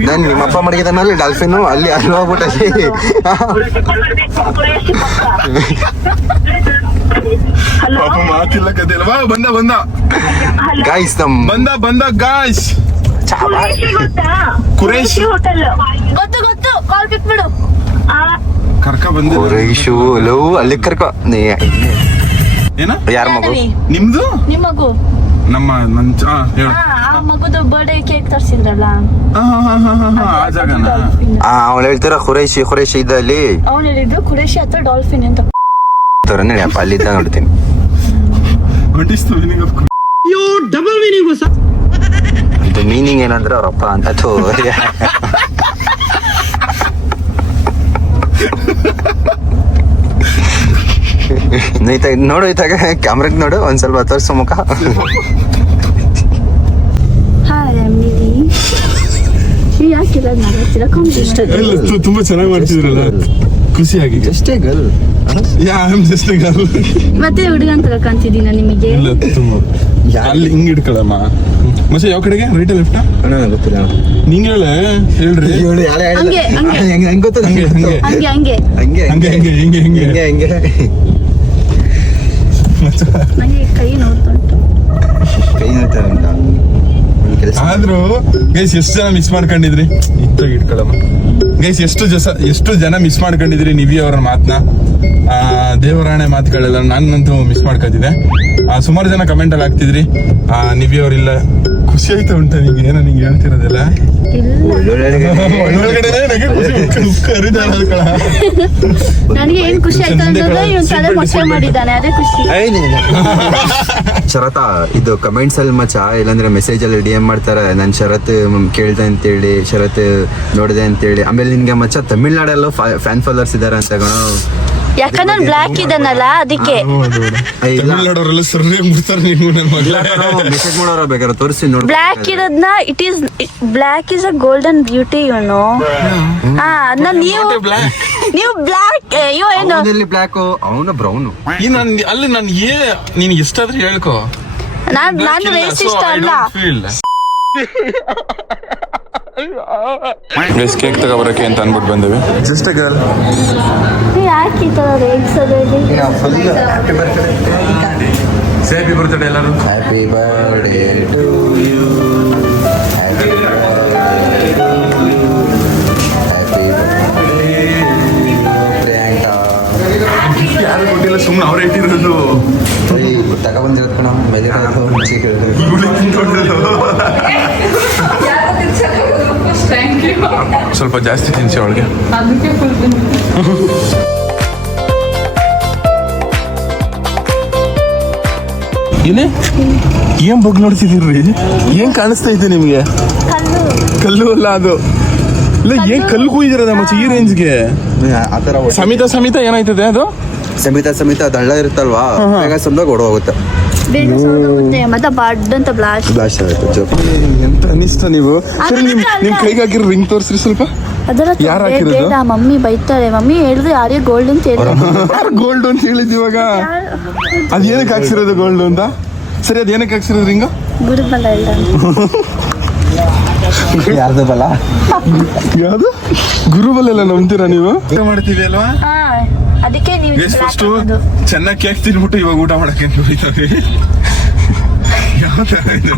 ನಾನು ನಿಮ್ಮಪ್ಪ ಮಡಗಿದಾನಲ್ಲಿ ಡಾಲ್ಫಿನ್ ಅಲ್ಲಿ ಅಲ್ಲಿ ಹೋಗ್ಬಿಟ್ಟಲ್ಲಿ. ಹಲೋ ಪಾಪ ಮಾತಿಲ್ಲ ಕತೆ ಅಲ್ವಾ? ಬಂದ ಗಾಯ್ಸ್ ಬಂದ ಗಾಯ್ಸ್. ಗೊತ್ತಾ? ಕುರೇಶ್ ಹೋಟೆಲ್. ಗೊತ್ತು ಕಾಲ್ ಪಿಕ್ ಬಿಡು. ಕರ್ಕ ಬಂದ. ಕುರೇಶು ಲವ್ ಅಲ್ಲಿ ಕರ್ಕೊ. ಏನ? ಯಾರ ಮಗು? ನಿಮ್ದು? ನಿಮ್ಮ ಮಗು. ನಮ್ಮ ಹೇಳು. ಆ ಮಗುದು ಬರ್ಡೇ ಕೇಕ್ ತರ್ಸಿದ್ರಲ್ಲ, ಆ ಜಾಗನ. ಅವಳು ಹೇಳ್ತಾರ ಖುರೇಶಿ ಇದ್ದ ಅಲ್ಲಿ. ಅವ್ನು ಹೇಳಿದ್ದು ಕುರೇಶಿ ಹತ್ರ ಡಾಲ್ಫಿನ್ ಅಂತ. ನಡಿಯಪ್ಪ ಅಲ್ಲಿದ್ದ ನೋಡ್ತೀನಿ. What is the meaning of ಇದು ಮೀನಿಂಗ್ ಏನಂದ್ರೆ ಅವ್ರಪ್ಪ ಅಂತ. ನೋಡು ಇತ್ತಾಗ ಕ್ಯಾಮ್ರಾಗ್ ನೋಡು ಒಂದ್ ಸ್ವಲ್ಪ ತೋರ್ಸು ಮುಖ. ತುಂಬಾ ಚೆನ್ನಾಗಿ ಮಾಡ್ತಿದ್ರಲ್ಲ, ಖುಷಿಯಾಗಿ. ಅಷ್ಟೇ ಗಲ್. ಮತ್ತೆ ಹುಡುಗನ್ ತರ ಕಾಣ್ತಿದ್ದೀನ ನಿಮಗೆ? ಇಲ್ಲ ತುಂಬಾ. ಅಲ್ಲಿ ಹಿಂಗ್ ಇಡ್ಕೊಳಮ್ಮ. ಮತ್ತೆ ಯಾವ ಕಡೆಗೆ? ರೈಟ್ ಲೆಫ್ಟಾ? ಗೊತ್ತಿಲ್ಲ. ನಿಂಗೆ ಹೇಳ್ರಿ. ಹಂಗೆ ಹಂಗೆ ಹೆಂಗ್ ಗೊತ್ತದ? ಹಂಗೆ ಹಂಗೆ ಹಂಗೆ ಹಂಗೆ ಹಂಗೆ ಹಿಂಗೆ ಹಿಂಗೆ ಹಿಂಗೆ. ನಂಗೆ ಕೈ ನೋಡ್ತುಂಟು. ಕೈ ನೋಡ್ತಾ ಉಂಟಾ? ಆದ್ರೂ ಗೈಸ್ ಎಷ್ಟು ಜನ ಮಿಸ್ ಮಾಡ್ಕೊಂಡಿದ್ರಿ? ಇತ್ತಾಗ ಇಟ್ಕೊಳಮ್ಮ. ಗೈಸ್ ಎಷ್ಟು ಜನ ಮಿಸ್ ಮಾಡ್ಕೊಂಡಿದ್ರಿ ನಿವಿ ಅವರ ಮಾತನ್ನ, ದೇವರಾಣೆ ಮಾತುಗಳೆಲ್ಲ. ನಾನಂತೂ ಮಿಸ್ ಮಾಡ್ಕೊತಿದ್ದೆ. ಸುಮಾರು ಜನ ಕಮೆಂಟ್ ಅಲ್ಲಿ ಹಾಕ್ತಿದ್ರಿ ನಿವಿ ಅವ್ರಿಲ್ಲ. ಖುಷಿ ಆಯ್ತಾ ಉಂಟ ನಿಂಗೆ? ಏನೋ ನಿಂಗೆ ಹೇಳ್ತಿರೋದಿಲ್ಲ ನನಗೆ ಏನ್ ಖುಷಿ ಆಯ್ತು ಅಂದ್ರೆ ಇವ್ನು ತಲೆ ಮೊಟ್ಟೆ ಮಾಡಿದ್ದಾನೆ, ಅದೇ ಖುಷಿ. ಶರತ ಇದು ಕಮೆಂಟ್ಸ್ ಅಲ್ಲಿ ಮಚ್ಚ, ಇಲ್ಲಾಂದ್ರೆ ಮೆಸೇಜ್ ಅಲ್ಲಿ DM ಮಾಡ್ತಾರೆ. ನಾನು ಶರತ್ ಕೇಳ್ದೆ ಅಂತೇಳಿ, ಶರತ್ ನೋಡಿದೆ ಅಂತೇಳಿ. ಆಮೇಲೆ ನಿನ್ಗೆ ಮಚ್ಚ ತಮಿಳ್ನಾಡಲ್ಲೂ ಫ್ಯಾನ್ ಫಾಲೋವರ್ಸ್ ಇದಾರೆ ಅಂತ ಕಣೋ. ಯಾಕಂದ್ರೆ ಬ್ಲ್ಯಾಕ್ ಇದನ್ನಲ್ಲ ಅದಕ್ಕೆ. ತಮಿಳ್ನಾಡವರೆಲ್ಲ ಸರಿಯಾಗಿ ಬಿಡ್ತಾರೆ ನೀವು ನನ್ನ ಮಗಳ. ಮೆಸೇಜ್ ಮಾಡೋರ ಬೇಕಾದ್ರೆ ತೋರಿಸಿ ನೋಡಿ. ಬ್ಲ್ಯಾಕ್ ಇರೋದ್ನ black is a golden beauty YONO. ಅದನ್ನ ನೀವು ಬ್ಲ್ಯಾಕ್ ಅಯ್ಯೋ ಏನು ಬ್ಲ್ಯಾಕ್ ಅವನು ಬ್ರೌನ್. ಅಲ್ಲಿ ನಾನು ನೀನು ಎಷ್ಟಾದ್ರೂ ಹೇಳ್ಕೊ. ನಾನು ರೇಸಿಸ್ಟ್ ಅಲ್ಲ. ಕೇಕ್ ತಗೋಬರಕ್ಕೆ ಅಂತ ಅನ್ಬಿಟ್ಟು ಬಂದೇವಿ. Just girl. ಯಾಕೆ ಈ ತರ ರೇಗಿಸೋದ್ರಲ್ಲಿ? ಹ್ಯಾಪಿ ಬರ್ತ್ಡೇ ಎಲ್ಲರೂ. Happy birthday to you. Happy Priyanka. ಯಾರು ಕೊಟ್ಟಿಲ್ಲ, ಸುಮ್ಮನೆ ಅವ್ರು ಇಟ್ಟಿರೋದು. ತಗೊಬಂದಿರೋದು ಕಣ. ಸ್ವಲ್ಪ ಜಾಸ್ತಿ ತಿನ್ಸಿ ಅವಳಿಗೆ. ಏನ್ ಬಗ್ ನೋಡ್ತಿದ್ದೀರಿ? ಏನ್ ಕಾಣಿಸ್ತಾ ಇದೆ ನಿಮ್ಗೆ? ಕಲ್ಲು ಅಲ್ಲ ಅದು. ಇಲ್ಲ ಏನ್ ಕಲ್ಲು ಕೂಯ್ದಿರದ ಮಚ್ಚ ಈ ರೇಂಜ್ಗೆ. ಆತರ ಸಮಿತ ಏನಾಯ್ತದೆ ಅದು? ಸಮಿತ ದಳ್ಳ ಇರುತ್ತಲ್ವಾ, ಬೇಗ ಸಂದಾಗ ಹೊಡ ಹೋಗುತ್ತೆ. ಬೇಗ ಸೋದೋಗುತ್ತೆ ಮತ್ತೆ ಬಡ್ ಅಂತ ಬ್ಲಾಸ್ಟ್. ಬ್ಲಾಸ್ಟ್ ಆಗುತ್ತೆ. ಎಂತ ಅನಿಸ್ತ ನೀವು? ಸರಿ ನಿಮ್ ಕೈಗೆ ಹಾಕಿರೋ ರಿಂಗ್ ತೋರಿಸ್ರಿ ಸ್ವಲ್ಪ. ಅದರ ಯಾರು ಹಾಕಿರೋದು? ಬೇಡ ಮಮ್ಮಿ ಬೈತಾರೆ. ಮಮ್ಮಿ ಹೇಳಿದ್ರೆ ಯಾರಿಗೆ ಗೋಲ್ಡ್ ಅಂತ ಹೇಳಿ. ಗೋಲ್ಡ್ ಅಂತ ಹೇಳಿದ್ ಇವಾಗ. ಅದ್ ಏನಕ್ಕೆ ಹಾಕ್ಸಿರೋದು ಗೋಲ್ಡ್ ಅಂತ? ಸರಿ ಅದ್ ಏನಕ್ಕೆ ಹಾಕ್ಸಿರೋದು ರಿಂಗ್? ಗುರುಬಲ ಇಲ್ಲ. ಯಾರ್ದು ಬಲ? ಯಾವ್ದು ಗುರುಬಲ ಎಲ್ಲ ನಂಬ್ತೀರಾ ನೀವು? ಮಾಡ್ತೀವಿ ಅಲ್ವಾ? ಅದಕ್ಕೆ ನೀವು ಫಸ್ಟ್ ಚೆನ್ನಾಗಿ ಕೇಕ್ ತಿನ್ಬಿಟ್ಟು ಇವಾಗ ಊಟ ಮಾಡಕ್ಕೆ ಯಾವ ತರ ಇದೆ?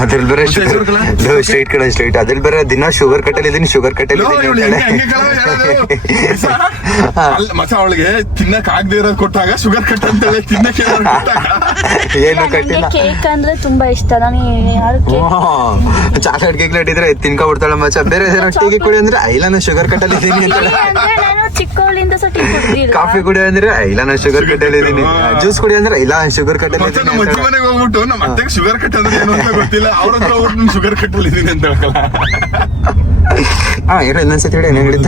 ಅದ್ರಲ್ಲಿ ಬೇರೆ ಸ್ಟ್ರೈಟ್ ಕಡೆ ಸ್ಟ್ರೈಟ್. ಅದ್ರಲ್ಲಿ ಬೇರೆ ದಿನ ಶುಗರ್ ಕಟ್ಟಲಿದ್ದೀನಿ. ಮಚ್ಚ ಅವಳಿಗೆ ತಿನ್ನಕ್ ಆಗದೆ ಇರೋದು ಕೊಟ್ಟಾಗ ಶುಗರ್ ಕಟ್ ಅಂತೇಳಿ ತಿನ್ನಕ್ಕೆ ಏನು ಕಟ್ಟಿಲ್ಲ. ಕೇಕ್ ಅಂದ್ರೆ ತುಂಬಾ ಇಷ್ಟ. ನಾನು ಚಾಕ್ಲೇಟ್ ಕೇಕ್ಲೇಟ್ ಇದ್ರೆ ತಿನ್ಕೊಬಿಡ್ತಾಳೆ ಮಚ್ಚ. ಬೇರೆ ಟೀ ಕುಡಿ ಅಂದ್ರೆ ಇಲ್ಲ ನಾನು ಶುಗರ್ ಕಟ್ಟಲಿದ್ದೀನಿ ಅಂತ. ನಾನು ಚಿಕ್ಕವಳಿಂದ ಸಹ ಟೀ ಕುಡ್ದಿಲ್ಲ. ಕಾಫಿ ಕುಡಿ ಅಂದ್ರೆ ಇಲ್ಲ ನಾನು ಶುಗರ್ ಕಟ್ಟಲಿದ್ದೀನಿ. ಜ್ಯೂಸ್ ಕುಡಿ ಅಂದ್ರೆ ಇಲ್ಲ ಶುಗರ್ ಕಟ್ಟಲಿದ್ದೀನಿ. ನಮ್ಮ ಅಜ್ಜಿ ಮನೆಗೆ ಹೋಗ್ಬಿಟ್ಟು ನಮ್ಮ ಅತ್ತೆಗೆ ಶುಗರ್ ಕಟ್ ಅಂದ್ರೆ ಏನು ಅಂತ ಗೊತ್ತಿಲ್ಲ. ಅವ್ರ ಹತ್ರ ಹೋಗ್ಬಿಟ್ಟು ಶುಗರ್ ಕಟ್ಟಲಿದ್ದೀನಿ ಅಂತ ಹೇಳ್ಕಲ್ಲ. ಏನೋ ಇನ್ನೊಂದ್ಸತಿ ಹೇಳಿ ಏನ್ ಹೇಳಿದ್ದ?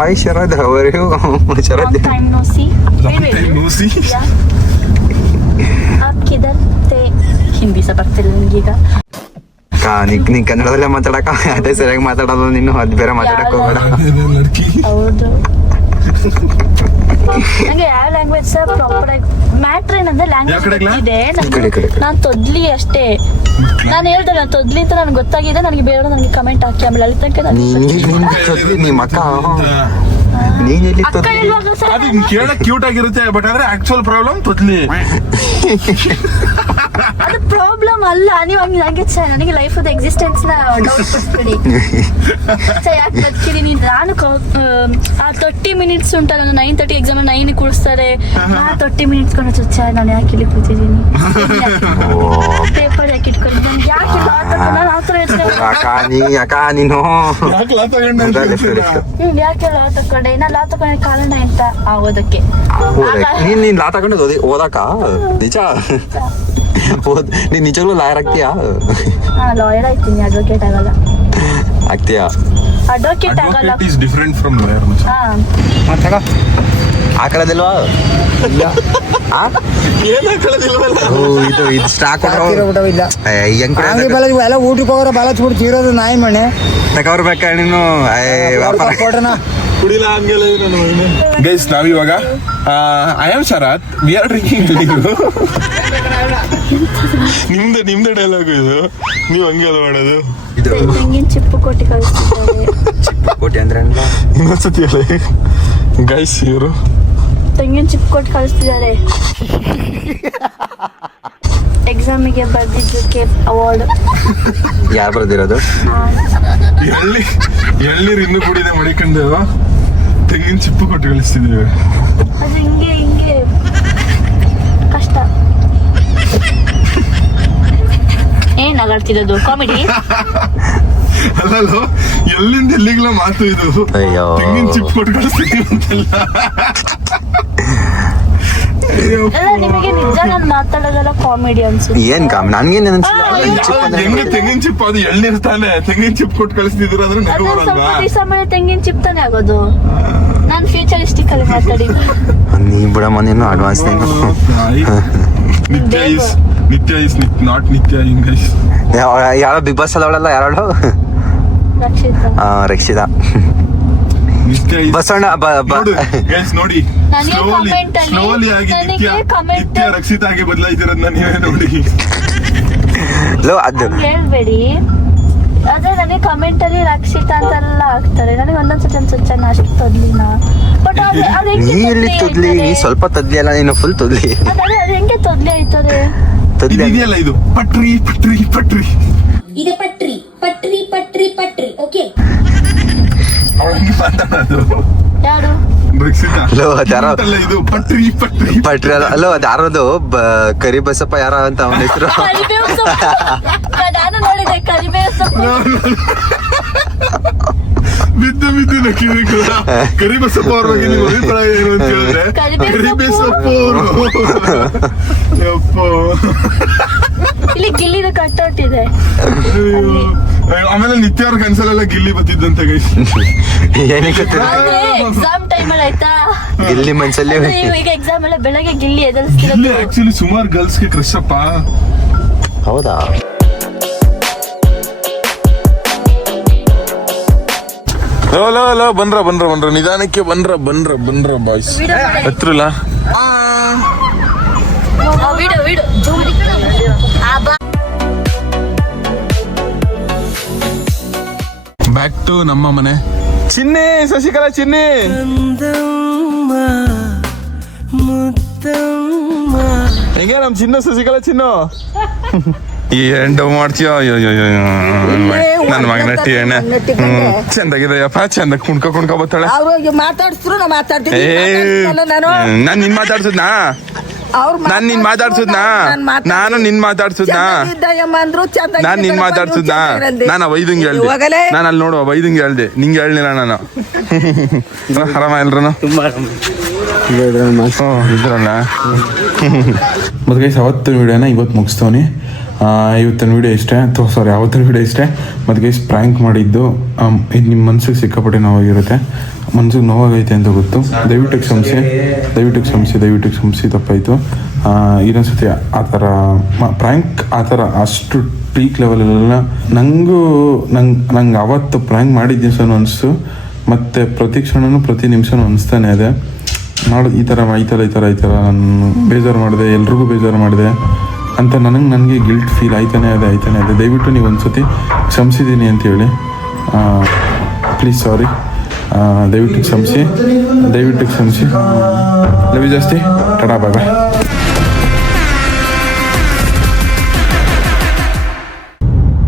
Hi Sharad, how are you? Sharad time no see. ನೂಸಿ आप किधर थे? ಹಿಂದಿ ಸಹ ಬರ್ತಿಲ್ಲ ನಿಮಗೀಗ. ನೀ ಕನ್ನಡದಲ್ಲೇ ಮಾತಾಡಕ ಅದೇ ಸರಿಯಾಗಿ ಮಾತಾಡೋದು ನೀನು. ಅದ್ ಬೇರೆ ಮಾತಾಡಕ್ ಹೋಗ್ಬೇಡ. ಲಡ್ಕಿ. ಹೌದು. ನಂಗೆ ಯಾವ ಲ್ಯಾಂಗ್ವೇಜ್ ಸಹ ಪ್ರಾಪರ್ ಆಗಿ ಮ್ಯಾಟ್ರ್ ಏನಂದ್ರೆ ಲ್ಯಾಂಗ್ವೇಜ್ ಇದೆ. ನಾನು ತೊದ್ಲಿ ಅಷ್ಟೇ. ನಾನು ಹೇಳ್ದೆ ನಾನು ತೊದ್ಲಿ ಅಂತ ನನಗೆ ಗೊತ್ತಾಗಿದೆ. ನನಗೆ ಬೇರೆ ನನಗೆ ಕಮೆಂಟ್ ಹಾಕಿ ಆಮೇಲೆ ಅಲ್ಲಿ ತನಕ ನಿಮ್ಮ ಅಕ್ಕ ನೀನ್ ಎಲ್ಲಿ ಅಕ್ಕ ಹೇಳುವಾಗ ಸರ್ ಅದು ಕೇಳಕ್ ಕ್ಯೂಟ್ ಆಗಿರುತ್ತೆ, ಬಟ್ ಆದ್ರೆ ಆಕ್ಚುಯಲ್ ಪ್ರಾಬ್ಲಮ್ ತೊದ್ಲಿ. ಅದು ಪ್ರಾಬ್ಲಮ್ ಅಲ್ಲ. ನೀವು ಹಂಗೆ ನನಗೆ ಲೈಫ್ ಆಫ್ ಎಕ್ಸಿಸ್ಟೆನ್ಸ್ ನ ಡೌಟ್ ಕೊಟ್ಬಿಡಿ. ಯಾಕೆ ಬದುಕಿದೀನಿ ನಾನು. ಆ 30 ಮಿನಿಟ್ಸ್ ಉಂಟಲ್ಲ, 9:30 ಎಕ್ಸಾಮ್ 9 ಕೂಡಿಸ್ತಾರೆ. 30 ಮಿನಿಟ್ಸ್ ಕೊಂಡು ಚುಚ್ಚ ನಾನು ಯಾಕೆ ಇಲ್ಲಿ ಕೂತಿದ್ದೀನಿ? ಪೇಪರ್ ಯಾಕೆ ಇಟ್ಕೊಂಡು ನನ್ಗೆ ಯಾಕೆ ನಾನು ಆ ಥರ ಅಕ್ಕ ನೀನು ಯಾಕೆ ಲಾ ತಕೊಂಡೆ? ನಾ ಲಾ ತಕೊಂಡೆ ಕಾರಣ ಎಂತ ಓದಕ್ಕೆ. ನೀನ್ ಲಾ ತಗೊಂಡು ಓದಕ್ಕ ನಿಜ? ನೀನ್ ನಿಜವಾಗ್ಲೂ ಲಾಯರ್ ಆಗ್ತೀಯಾ? ಲಾಯರ್ ಆಯ್ತೀನಿ, ಅಡ್ವೊಕೇಟ್ ಆಗಲ್ಲ. ಆಗ್ತೀಯಾ? ಅಡ್ವೊಕೇಟ್ ಆಗಲ್ಲ. Is different from lawyer. ಹಾಕೊಳ್ಳೋದಿಲ್ವಾ? ಇದು ಸ್ಟಾಕ್ ಎಲ್ಲ ಊಟಕ್ಕೆ ಹೋಗೋರ ಬಾಲ ಚೂಡ್ ತೀರೋದು ನಾಯಿ ಮಣ್ಣೆ ತಗೋರ್ಬೇಕ ನೀನು ವ್ಯಾಪಾರ ಕುಡಿಲ್ಲ ಹಂಗೆಲ್ಲ. ಗೈಸ್ ನಾವಿವಾಗ I am Sharath, we are drinking. ನಿಮ್ದು ಡೈಲಾಗ್ ಇದು. ನೀವು ಹಂಗೆ ಅಲ್ಲ ಮಾಡೋದು. ತೆಂಗಿನ ಚಿಪ್ಪು ಕೊಟ್ಟು ಕಳಿಸ್ತಿದ್ದಾರೆ. ಕೋಟಿ ಅಂದ್ರೆ ಇನ್ನೊಂದ್ಸತಿ ಅಲ್ಲ ಗೈಸ್, ಇವರು ತೆಂಗಿನ ಚಿಪ್ಪು ಕೊಟ್ಟು ಕಳಿಸ್ತಿದ್ದಾರೆ. ಎಕ್ಸಾಮಿಗೆ ಬರ್ದಿದ್ದಕ್ಕೆ ಅವಾರ್ಡ್. ಯಾರು ಬರ್ದಿರೋದು? ಎಳ್ನೀರು ಇನ್ನೂ ಕುಡಿದೆ ಮಡಿಕೊಂಡು ತೆಂಗಿನ ಚಿಪ್ಪು ಕೊಟ್ಟು ಕಳಿಸ್ತಿದ್ದೀವಿ. ಅದು ಹಿಂಗೆ ಕಷ್ಟ. ಏನ್ ನಗಾಡ್ತಿರೋದು? ಕಾಮಿಡಿ ಅಲ್ಲೋ, ಎಲ್ಲಿಂದ ಎಲ್ಲಿಗೆಲ್ಲ ಮಾತು ಇದು. ಅಯ್ಯೋ, ತೆಂಗಿನ ಚಿಪ್ಪು ಕೊಟ್ಟು ಕಳಿಸ್ತೀವಿ ಅಂತೆಲ್ಲ. ನಿಮಗೆ ನಿಜ ನಾನು ಮಾತಾಡೋದೆಲ್ಲ ಕಾಮಿಡಿ ಅನ್ಸುತ್ತೆ. ಏನ್ ಕಾಮ್ ನನ್ಗೇನ್ ಹೆಂಗೆ ತೆಂಗಿನ ಚಿಪ್ಪು? ಅದು ಎಳ್ನೀರು ತಾನೆ. ತೆಂಗಿನ ಚಿಪ್ಪು ಕೊಟ್ಟು ಕಳಿಸ್ತಿದ್ರು ಅಂದ್ರೆ ಸ್ವಲ್ಪ ಸಮಯ ತೆಂಗಿನ ಚಿಪ್ ತಾನೇ ಆಗೋದು. ನಾನು ಫ್ಯೂಚರಿಸ್ಟಿಕ್ ಅಲ್ಲಿ ಮಾತಾಡಿ. ನೀ ಬಿಡಮ್ಮ ನೀನು ಅಡ್ವಾನ್ಸ್ ನೀನು. ನಿತ್ಯ ಇಸ್ ನಾಟ್ ನಿತ್ಯ ಇಂಗ್ಲಿಷ್. ಯಾರೋ ಬಿಗ್ ಬಾಸ್ ಅಲ್ಲ ಅವಳಲ್ಲ ಯಾರು? ರಕ್ಷಿತಾ. ರಕ್ಷಿತಾ. ನಿತ್ಯ ಬಸವಣ್ಣ ನೋಡಿ ನನಗೆ comment ಅಲ್ಲಿ- ಸ್ಲೋಲಿ ಆಗಿ ನನಗೆ comment- ನಿತ್ಯ ರಕ್ಷಿತಾ ಆಗಿ ಬದಲಾಯ್ತಿರೋದನ್ನ ನೀವೇ ನೋಡಿ. ಅದು ಹೇಳ್ಬೇಡಿ. ಆದ್ರೆ ನನಗೆ ಕಮೆಂಟ್ ಅಲ್ಲಿ ರಕ್ಷಿತಾ ಅಂತೆಲ್ಲ ಹಾಕ್ತಾರೆ. ನನಗೆ ಒಂದೊಂದ್ಸತಿ ಅನ್ಸುತ್ತೆ ನಾನು ಅಷ್ಟು ತೊದ್ಲಿನ. ಬಟ್ ನೀ ಎಲ್ಲಿ ತೊದ್ಲಿ? ನೀ ಸ್ವಲ್ಪ ತೊದ್ಲಿ ಅಲ್ಲ, ನೀನು ಫುಲ್ ತೊದ್ಲಿ. ಅದು ಹೆಂಗೆ ತೊದ್ಲಿ ಆಯ್ತದೆ? ತೊದ್ಲಿ ಇದೆಯಲ್ಲ ಇದು ಪಟ್ರಿ ಪಟ್ರಿ ಪಟ್ರಿ ಇದು ಪಟ್ರಿ ಪಟ್ರಿ ಪಟ್ರಿ ಪಟ್ರಿ ಓಕೆ. ಅವನಿಗೆ ಮಾತಾಡೋದು ಯಾರು? ರಕ್ಷಿತಾ. ಅಲ್ಲೋ ಅದ್ಯಾರೋ ಅಲ್ಲ ಇದು ಪಟ್ರಿ ಪಟ್ರಿ ಪಟ್ರಿ ಅಲ್ಲೋ ಅದ್ಯಾರೋದು ಕರಿ ಬಸಪ್ಪ ಯಾರ ಅಂತ ಅವನ ಹೆಸರು. ಕರಿಬೇವು ಸೊಪ್ಪು. ನಾನು ನೋಡಿದೆ ಕರಿಬೇವು ಸೊಪ್ಪು. ಬಿದ್ದು ಬಿದ್ದು ನಕ್ಕಿದೆ ಕೂಡ. ಕರಿಬಸಪ್ಪ ಅವ್ರ ಬಗ್ಗೆ ನೀವು ಅಭಿಪ್ರಾಯ ಏನು ಅಂತ ಹೇಳಿದ್ರೆ ಕರಿಬೇಸಪ್ಪ ಇಲ್ಲಿ ಗಿಲ್ಲಿದ ಕಟ್ಔಟ್ ಇದೆ. ಆಮೇಲೆ ನಿತ್ಯ ಅವ್ರ ಕನ್ಸಲೆಲ್ಲ ಗಿಲ್ಲಿ ಬತ್ತಿದ್ದಂತೆ ಗೈಸ್. ಏನಕ್ಕೆ ಎಕ್ಸಾಮ್ ಟೈಮ್ ಅಲ್ಲಿ ಆಯ್ತಾ? ಗಿಲ್ಲಿ ಮನ್ಸಲ್ಲಿ ಈಗ ಎಕ್ಸಾಮ್ ಎಲ್ಲ ಬೆಳಗ್ಗೆ ಗಿಲ್ಲಿ ಎದುರಿಸ್ತಿರೋದು. ಗಿಲ್ಲಿ ಆಕ್ಚುಲಿ ಸುಮಾರು ಗರ್ಲ್ಸ್ಗೆ ಕ್ರಶ್ ಅಪ್ಪ. ಹೌದಾ? ಲೋ ಬಂದ್ರ ನಿಧಾನಕ್ಕೆ ಬಂದ್ರ ಬಾಯ್ಸ್ ಹತ್ರಲ್ಲ. ವಿಡು ಬ್ಯಾಕ್ ಟು ನಮ್ಮ ಮನೆ. ಚಿನ್ನಿ, ಶಶಿಕಲಾ ಚಿನ್ನಿ. ಹೆಂಗೆ ನಮ್ ಚಿನ್ನ ಶಶಿಕಲಾ ಚಿನ್ನು ಈ ಎಂಡು ಮಾಡ್ತೀಯ? ನನ್ನ ಮಗ ನಟ್ಟಿ ಎಣ್ಣೆ ಚಂದಾಗಿದೆಯಪ್ಪ. ಚಂದ ಕುಣ್ಕ ಬರ್ತಾಳೆ. ಮಾತಾಡ್ಸಿದ್ರು ನಾ ಮಾತಾಡ್ತೀನಿ. ನಾನ್ ನಿನ್ ಮಾತಾಡ್ಸುದ್ನಾ? ನಾನ್ ನಿನ್ ಮಾತಾಡ್ಸುದ್ನಾ? ನಾನು ನಿನ್ ಮಾತಾಡ್ಸುದ್ನಾ? ನಾನ್ ನಿನ್ ಮಾತಾಡ್ಸುದ್ನಾ? ನಾನು ವೈದಂಗೆ ಹೇಳ್ದೆ. ನಾನು ಅಲ್ಲಿ ನೋಡುವ ವೈದಂಗೆ ಹೇಳ್ದೆ, ನಿಂಗೆ ಹೇಳ್ಲಿಲ್ಲ ನಾನು. ಆರಾಮ ಎಲ್ರು ಇದ್ರಲ್ಲ. ಮತ್ತೆ ಗೈಸ್ ಅವತ್ತಿನ ವಿಡಿಯೋನ ಇವತ್ತು ಮುಗಿಸ್ತವನಿ. ಇವತ್ತಿನ ವಿಡಿಯೋ ಇಷ್ಟೇ, ಅವತ್ತಿನ ವಿಡಿಯೋ ಇಷ್ಟೇ. ಮತ್ತು ಗೈಸ್ ಪ್ರ್ಯಾಂಕ್ ಮಾಡಿದ್ದು ಇದು ನಿಮ್ಮ ಮನ್ಸಿಗೆ ಸಿಕ್ಕಾಪಟ್ಟೆ ನೋವಾಗಿರುತ್ತೆ, ಮನ್ಸಿಗೆ ನೋವಾಗೈತೆ ಅಂತ ಗೊತ್ತು. ದಯವಿಟ್ಟು ಕ್ಷಮಿಸಿ ತಪ್ಪಾಯಿತು. ಇನ್ನೊಂದ್ಸತಿ ಆ ಥರ ಪ್ರ್ಯಾಂಕ್ ಆ ಥರ ಅಷ್ಟು ಪೀಕ್ ಲೆವೆಲೆಲ್ಲ ನಂಗೆ ಅವತ್ತು ಪ್ರ್ಯಾಂಕ್ ಮಾಡಿದ ದಿವಸನೂ ಅನಿಸ್ತು, ಮತ್ತು ಪ್ರತಿ ಕ್ಷಣನೂ ಪ್ರತಿ ನಿಮಿಷನೂ ಅನಿಸ್ತಾನೆ ಇದೆ. ಮಾಡೋದು ಈ ಥರ ನಾನು ಬೇಜಾರು ಮಾಡಿದೆ, ಎಲ್ರಿಗೂ ಬೇಜಾರು ಮಾಡಿದೆ ಅಂತ ನನಗೆ ಗಿಲ್ಟ್ ಫೀಲ್ ಆಯ್ತಾನೆ ಇದೆ. ದಯವಿಟ್ಟು ನೀವು ಒಂದ್ಸತಿ ಕ್ಷಮಿಸಿದ್ದೀನಿ ಅಂತೇಳಿ, ಪ್ಲೀಸ್ ಸಾರಿ. ದಯವಿಟ್ಟು ಕ್ಷಮಿಸಿ. ಲವ್ ಯು ಜಾಸ್ತಿ. ಟಾಟಾ ಬಾಯ್ ಬಾಯ್.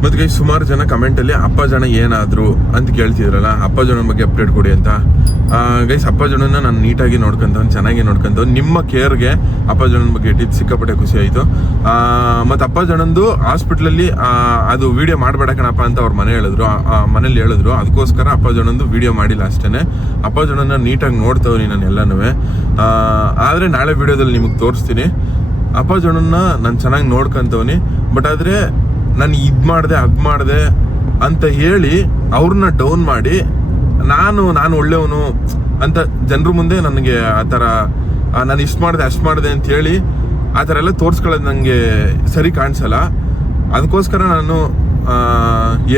ಮತ್ತು ಗೈಸ್ ಸುಮಾರು ಜನ ಕಮೆಂಟಲ್ಲಿ ಅಪ್ಪಾಜನ ಏನಾದ್ರು ಅಂತ ಕೇಳ್ತಿದ್ರಲ್ಲ, ಅಪ್ಪಾಜನ ಬಗ್ಗೆ ಅಪ್ಡೇಟ್ ಕೊಡಿ ಅಂತ. ಗೈಸ್ ಅಪ್ಪಾಜನನ್ನ ನಾನು ನೀಟಾಗಿ ನೋಡ್ಕೊಂತವ್ನು, ಚೆನ್ನಾಗಿ ನೋಡ್ಕೊಂತವ್ನು. ನಿಮ್ಮ ಕೇರ್ಗೆ ಅಪ್ಪಾಜನ ಬಗ್ಗೆ ಇಟ್ಟಿದ್ದು ಸಿಕ್ಕಾಪಟ್ಟೆ ಖುಷಿ ಆಯಿತು. ಮತ್ತು ಅಪ್ಪಾಜನಂದು ಹಾಸ್ಪಿಟ್ಲಲ್ಲಿ ಅದು ವಿಡಿಯೋ ಮಾಡಬೇಡ ಕಣಪ್ಪ ಅಂತ ಅವ್ರ ಮನೇಲಿ ಹೇಳಿದ್ರು. ಅದಕ್ಕೋಸ್ಕರ ಅಪ್ಪಾಜನಂದು ವಿಡಿಯೋ ಮಾಡಿಲ್ಲ ಅಷ್ಟೇ. ಅಪ್ಪಾಜನನ್ನ ನೀಟಾಗಿ ನೋಡ್ತವ್ನಿ ನಾನು ಎಲ್ಲನೂ. ಆದರೆ ನಾಳೆ ವಿಡಿಯೋದಲ್ಲಿ ನಿಮಗೆ ತೋರಿಸ್ತೀನಿ. ಅಪ್ಪಾಜನನ್ನ ನಾನು ಚೆನ್ನಾಗಿ ನೋಡ್ಕೊಂತವ್ನಿ. ಬಟ್ ಆದರೆ ನಾನು ಇದು ಮಾಡಿದೆ ಅಂತ ಹೇಳಿ ಅವ್ರನ್ನ ಡೌನ್ ಮಾಡಿ ನಾನು ಒಳ್ಳೆಯವನು ಅಂತ ಜನರ ಮುಂದೆ ನನಗೆ ಆ ಥರ ನಾನು ಇಷ್ಟು ಮಾಡಿದೆ ಅಷ್ಟು ಮಾಡಿದೆ ಅಂತ ಹೇಳಿ ಆ ಥರ ಎಲ್ಲ ತೋರಿಸ್ಕೊಳ್ಳೋದು ನನಗೆ ಸರಿ ಕಾಣಿಸಲ್ಲ. ಅದಕ್ಕೋಸ್ಕರ ನಾನು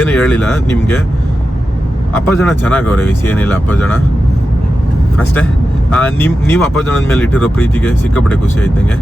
ಏನು ಹೇಳಿಲ್ಲ ನಿಮಗೆ. ಅಪ್ಪಾಜನ ಚೆನ್ನಾಗವ್ರೆ ವಿಸಿ, ಏನಿಲ್ಲ ಅಪ್ಪಾಜನ ಅಷ್ಟೇ. ನೀವು ಅಪ್ಪಾಜನದ ಮೇಲೆ ಇಟ್ಟಿರೋ ಪ್ರೀತಿಗೆ ಸಿಕ್ಕಾಪಟ್ಟೆ ಖುಷಿ ಆಯ್ತಂಗೆ.